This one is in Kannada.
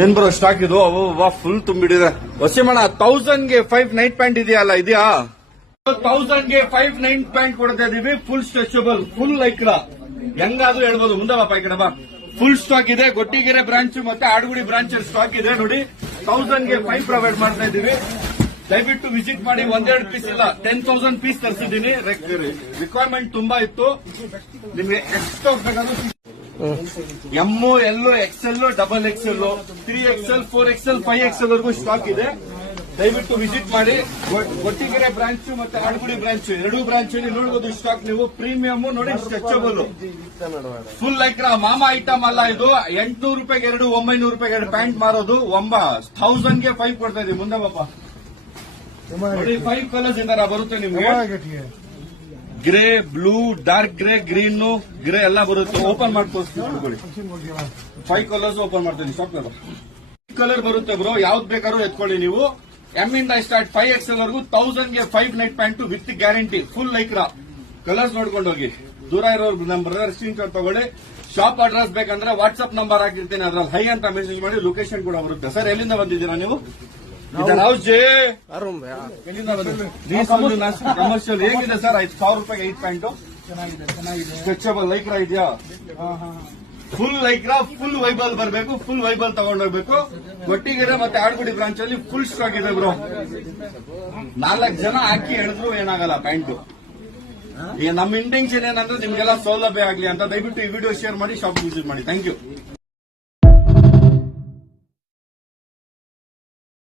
ಏನ್ ಬರೋ ಸ್ಟಾಕ್ ಇದು ಫುಲ್ ತುಂಬಿಡಿದೆ. ವಸಿಮಣ 1000ಗೆ 5 ನೈಟ್ ಪ್ಯಾಂಟ್ ಇದೆಯಲ್ಲ, ಇದೆಯಾ? 1000ಗೆ 5 ನೈಟ್ ಪ್ಯಾಂಟ್ ಕೊಡ್ತಾ ಇದೀವಿ. ಫುಲ್ ಸ್ಟ್ರೆಚಬಲ್, ಫುಲ್ ಲೈಕ್ರಾ, ಹೆಂಗಾದ್ರೂ ಹೇಳ್ಬೋದು. ಮುಂದೆ ಬಾಪ ಈ ಕಡೆ ಬಾ. ಫುಲ್ ಸ್ಟಾಕ್ ಇದೆ. ಗೊಟ್ಟಿಗೆರೆ ಬ್ರಾಂಚ್ ಮತ್ತೆ ಆಡುಗುಡಿ ಬ್ರಾಂಚ್ ಸ್ಟಾಕ್ ಇದೆ ನೋಡಿ. 1000ಗೆ 5 ಪ್ರೊವೈಡ್ ಮಾಡ್ತಾ ಇದೀವಿ. ದಯವಿಟ್ಟು ವಿಸಿಟ್ ಮಾಡಿ. 1-2 ಪೀಸ್ ಇಲ್ಲ, 10,000 ಪೀಸ್ ತರಿಸಿದ್ದೀನಿ. ರಿಕ್ವೈರ್ಮೆಂಟ್ ತುಂಬಾ ಇತ್ತು. ನಿಮ್ಗೆ ಎಷ್ಟು ಬೇಕಾದ್ರೂ M, L, XL, double XL, 3XL, 4XL, 5XL ವರೆಗೂ ಸ್ಟಾಕ್ ಇದೆ. ದಯವಿಟ್ಟು ವಿಸಿಟ್ ಮಾಡಿ. ಗೊಟ್ಟಿಗೆರೆ ಬ್ರಾಂಚ್ ಮತ್ತೆ ಆಡುಗುಡಿ ಬ್ರಾಂಚ್, ಎರಡೂ ಬ್ರಾಂಚ್ ಅಲ್ಲಿ ನೋಡಬಹುದು ಸ್ಟಾಕ್ ನೀವು. ಪ್ರೀಮಿಯಂ ನೋಡಿ, ಸ್ಟ್ರೆಚಬಲ್, ಫುಲ್ ಲೈಕ್ರಾ ಮಾಮಾ ಐಟಮ್ ಅಲ್ಲ ಇದು. 800 ರೂಪಾಯಿಗೆ 2, 900 ರೂಪಾಯಿಗೆ 2 ಪ್ಯಾಂಟ್ ಮಾರೋದು. 1000ಗೆ 5 ಕೊಡ್ತಾ ಇದೀವಿ. ಮುಂದೆ ಬಾಪ ನೋಡಿ. 5 ಕಲರ್ಸ್ ಇಂದ ಬರುತ್ತೆ ನಿಮ್ಗೆ. Grey, blue, dark grey, green, grey ಎಲ್ಲ ಬರುತ್ತೆ. ಓಪನ್ ಮಾಡಿ ತೋರಿಸ್ತೀವಿ. 5 ಕಲರ್ಸ್ ಓಪನ್ ಮಾಡ್ತೀನಿ. ಸ್ಟಾಕ್ ಕಲರ್ ಬರುತ್ತೆ ಬ್ರೋ, ಯಾವ್ದು ಬೇಕಾದ್ರೂ ಎತ್ಕೊಳ್ಳಿ ನೀವು. ಎಮ್ ಇಂದ ಸ್ಟಾರ್ಟ್ 5XL ವರೆಗೂ 1000ಗೆ 5 night pant with guarantee. Full lycra colours ನೋಡ್ಕೊಂಡು ಹೋಗಿ. ದೂರ ಇರೋರು ನಮ್ಮ ಬ್ರದರ್ ಸ್ಕ್ರೀನ್ ಶಾಟ್ ತಗೊಳ್ಳಿ. ಶಾಪ್ ಅಡ್ರೆಸ್ ಬೇಕಂದ್ರೆ ವಾಟ್ಸ್ಆಪ್ ನಂಬರ್ ಹಾಕಿರ್ತೀನಿ, ಅದ್ರಲ್ಲಿ ಹೈ ಅಂತ ಮೆಸೇಜ್ ಮಾಡಿ. ಲೊಕೇಶನ್ ಕೂಡ ಬರುತ್ತೆ. ಸರ್, ಎಲ್ಲಿಂದ ಬಂದಿದ್ದೀರಾ ನೀವು? ಎಲ್ಲಿಂದ ಬಂದಿದ್ದೀರಾ? ಕಮರ್ಷಿಯಲ್ ಹೇಗಿದೆ ಸರ್? 1000 ರೂಪಾಯಿಗೆ 8 ಪ್ಯಾಂಟು ಸ್ಟ್ರೆಚಬಲ್ ಲೈಕ್ರಾ ಇದೆಯಾ? ಫುಲ್ ಲೈಕ್ರಾ, ಫುಲ್ ವೈಬಲ್ ಬರಬೇಕು. ಫುಲ್ ವೈಬಲ್ ತಗೊಂಡೋಗ್ಬೇಕು. ಗೊಟ್ಟಿಗೆರೆ ಮತ್ತೆ ಆಡುಗುಡಿ ಬ್ರಾಂಚ್ ಅಲ್ಲಿ ಫುಲ್ ಸ್ಟಾಕ್ ಇದೆ ಬ್ರೋ. 4 ಜನ ಹಾಕಿ ಹೇಳಿದ್ರು ಏನಾಗಲ್ಲ ಪ್ಯಾಂಟು. ಈಗ ನಮ್ಮ ಇಂಟೆನ್ಷನ್ ಏನಂದ್ರೆ ನಿಮ್ಗೆಲ್ಲ ಸೌಲಭ್ಯ ಆಗ್ಲಿ ಅಂತ. ದಯವಿಟ್ಟು ಈ ವಿಡಿಯೋ ಶೇರ್ ಮಾಡಿ, ಶಾಪ್ ವಿಸಿಟ್ ಮಾಡಿ. Thank you.